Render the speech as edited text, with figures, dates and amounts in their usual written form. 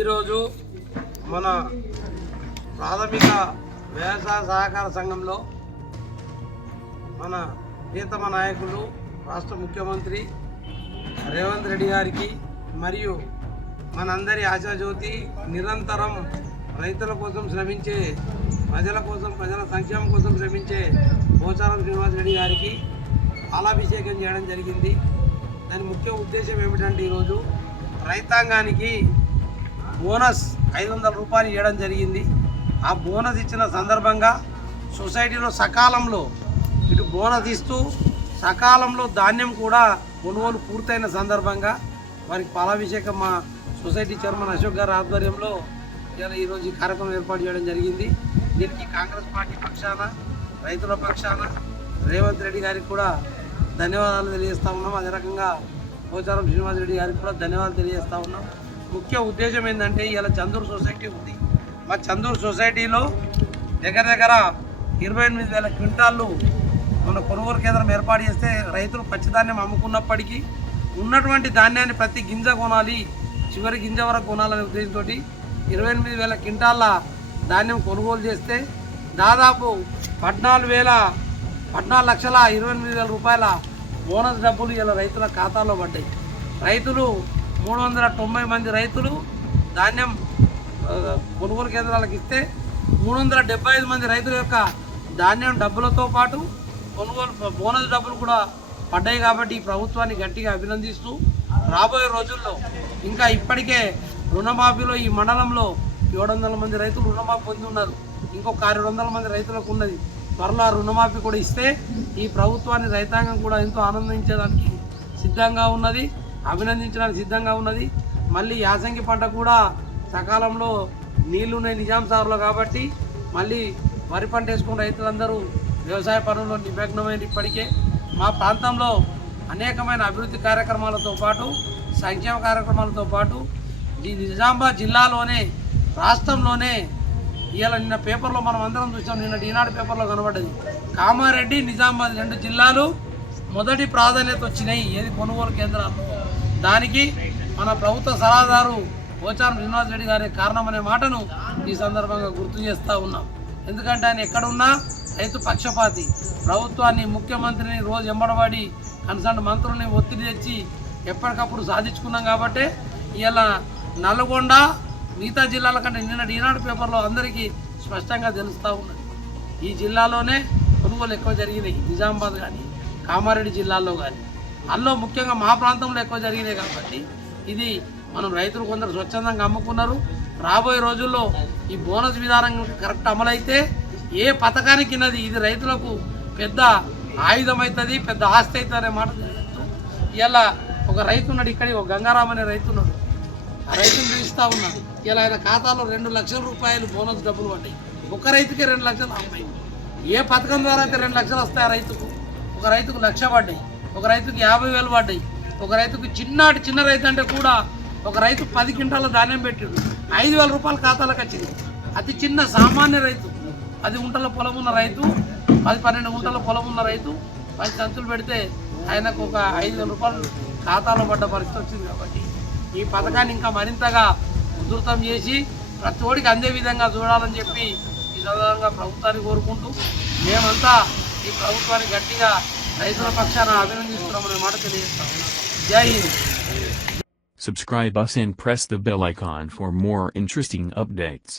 ఈరోజు మన ప్రాథమిక వ్యవసాయ సహకార సంఘంలో మన ప్రియతమ నాయకులు రాష్ట్ర ముఖ్యమంత్రి రేవంత్ రెడ్డి గారికి మరియు మనందరి ఆశాజ్యోతి నిరంతరం రైతుల కోసం శ్రమించే ప్రజల సంక్షేమం కోసం శ్రమించే పోచారం శ్రీనివాస్ రెడ్డి గారికి పాలాభిషేకం చేయడం జరిగింది. దాని ముఖ్య ఉద్దేశం ఏమిటంటే ఈరోజు రైతాంగానికి బోనస్ 500 రూపాయలు ఇవ్వడం జరిగింది. ఆ బోనస్ ఇచ్చిన సందర్భంగా సొసైటీలో సకాలంలో ఇటు బోనస్ ఇస్తూ సకాలంలో ధాన్యం కూడా కొనుగోలు పూర్తయిన సందర్భంగా వారికి పాలాభిషేకం మా సొసైటీ చైర్మన్ అశోక్ గారి ఆధ్వర్యంలో ఈరోజు ఈ కార్యక్రమం ఏర్పాటు చేయడం జరిగింది. దీనికి కాంగ్రెస్ పార్టీ పక్షాన రైతుల పక్షాన రేవంత్ రెడ్డి గారికి కూడా ధన్యవాదాలు తెలియజేస్తూ ఉన్నాం. అదే రకంగా పోచారం శ్రీనివాస్ రెడ్డి గారికి కూడా ధన్యవాదాలు తెలియజేస్తూ ఉన్నాం. ముఖ్య ఉద్దేశం ఏంటంటే ఇలా చందూరు సొసైటీ ఉంది. మా చందూరు సొసైటీలో దగ్గర 28,000 క్వింటాళ్ళు మన కొనుగోలు కేంద్రం ఏర్పాటు చేస్తే రైతులు పచ్చిధాన్యం అమ్ముకున్నప్పటికీ ఉన్నటువంటి ధాన్యాన్ని ప్రతి గింజ కొనాలి, చివరి గింజ వరకు కొనాలనే ఉద్దేశంతో 28,000 క్వింటాళ్ళ ధాన్యం కొనుగోలు చేస్తే దాదాపు 14,28,000 రూపాయల బోనస్ డబ్బులు ఇలా రైతుల ఖాతాలో పడ్డాయి. రైతులు 390 మంది రైతులు ధాన్యం కొనుగోలు కేంద్రాలకు ఇస్తే 375 మంది రైతుల యొక్క ధాన్యం డబ్బులతో పాటు కొనుగోలు బోనస్ డబ్బులు కూడా పడ్డాయి. కాబట్టి ఈ ప్రభుత్వాన్ని గట్టిగా అభినందిస్తూ రాబోయే రోజుల్లో ఇంకా ఇప్పటికే రుణమాఫీలో ఈ మండలంలో 700 మంది రైతులు రుణమాఫీ పొంది ఉన్నారు. ఇంకొక 600 మంది రైతులకు ఉన్నది. త్వరలో రుణమాఫీ కూడా ఇస్తే ఈ ప్రభుత్వాన్ని రైతాంగం కూడా ఎంతో ఆనందించడానికి సిద్ధంగా ఉన్నది, అభినందించడానికి సిద్ధంగా ఉన్నది. మళ్ళీ యాసంగి పంట కూడా సకాలంలో నీళ్లున్నాయి నిజాం సాగర్లో, కాబట్టి మళ్ళీ వరి పంట వేసుకున్న రైతులందరూ వ్యవసాయ పనుల్లో నిమగ్నమైన ఇప్పటికే మా ప్రాంతంలో అనేకమైన అభివృద్ధి కార్యక్రమాలతో పాటు సంక్షేమ కార్యక్రమాలతో పాటు ఈ నిజామాబాద్ జిల్లాలోనే రాష్ట్రంలోనే ఇవాళ నిన్న పేపర్లో మనం అందరం చూసాం, నిన్న ఈనాడు పేపర్లో కనబడ్డది. కామారెడ్డి నిజామాబాద్ 2 జిల్లాలు మొదటి ప్రాధాన్యత వచ్చినాయి ఏది కొనుగోలు కేంద్రాలు. దానికి మన ప్రభుత్వ సలహాదారు పోచారం శ్రీనివాస్ రెడ్డి గారి కారణం అనే మాటను ఈ సందర్భంగా గుర్తు చేస్తూ ఉన్నాం. ఎందుకంటే ఆయన ఎక్కడున్నా రైతు పక్షపాతి. ప్రభుత్వాన్ని ముఖ్యమంత్రిని రోజు ఎంబడబడి కన్సర్న్ మంత్రుల్ని ఒత్తిడి తెచ్చి ఎప్పటికప్పుడు సాధించుకున్నాం. కాబట్టి ఇలా నల్గొండ మిగతా జిల్లాల కంటే నిన్న ఈనాడు పేపర్లో అందరికీ స్పష్టంగా తెలుస్తూ ఉన్నది. ఈ జిల్లాలోనే కొనుగోలు ఎక్కువ జరిగినాయి, నిజామాబాద్ కానీ కామారెడ్డి జిల్లాల్లో కానీ. అందులో ముఖ్యంగా మా ప్రాంతంలో ఎక్కువ జరిగినాయి. కాబట్టి ఇది మనం రైతులు కొందరు స్వచ్ఛందంగా అమ్ముకున్నారు. రాబోయే రోజుల్లో ఈ బోనస్ విధానం కరెక్ట్ అమలైతే ఏ పథకానికి ఇది రైతులకు పెద్ద ఆయుధం అవుతుంది, పెద్ద ఆస్తి అవుతుంది అనే మాట చెప్తూ ఇలా ఒక రైతు ఉన్నాడు, ఇక్కడ ఒక గంగారాం అనే రైతు ఉన్నాడు. ఆ రైతును పిలుస్తూ ఉన్నాడు. ఇలా ఆయన ఖాతాలో 2 లక్షల రూపాయలు బోనస్ డబ్బులు పడ్డాయి. ఒక రైతుకే 2 లక్షలు అమ్మాయి. ఏ పథకం ద్వారా అయితే 2 లక్షలు వస్తాయి ఆ రైతుకు? ఒక రైతుకు 1,00,000 పడ్డాయి, ఒక రైతుకు 50,000 పడ్డాయి, ఒక రైతుకు చిన్న రైతు అంటే కూడా ఒక రైతు 10 క్వింటాల ధాన్యం పెట్టాడు, 5,000 రూపాయల ఖాతాలకు వచ్చింది. అతి చిన్న సామాన్య రైతు, 10 గుంటల పొలం ఉన్న రైతు, 10-12 గుంటల పొలం ఉన్న రైతు 10 సంచులు పెడితే ఆయనకు ఒక 5,000 రూపాయలు ఖాతాలో పడ్డ పరిస్థితి వచ్చింది. కాబట్టి ఈ పథకాన్ని ఇంకా మరింతగా ఉధృతం చేసి ప్రతి ఒడికి అందే విధంగా చూడాలని చెప్పి ఈ సందర్భంగా ప్రభుత్వాన్ని కోరుకుంటూ మేమంతా ఈ ప్రభుత్వాన్ని గట్టిగా రైతుల పక్షాన అభినందిస్తున్నామనే మాట తెలియజేస్తాం. జై Hind. Subscribe us and press the bell icon for more interesting updates.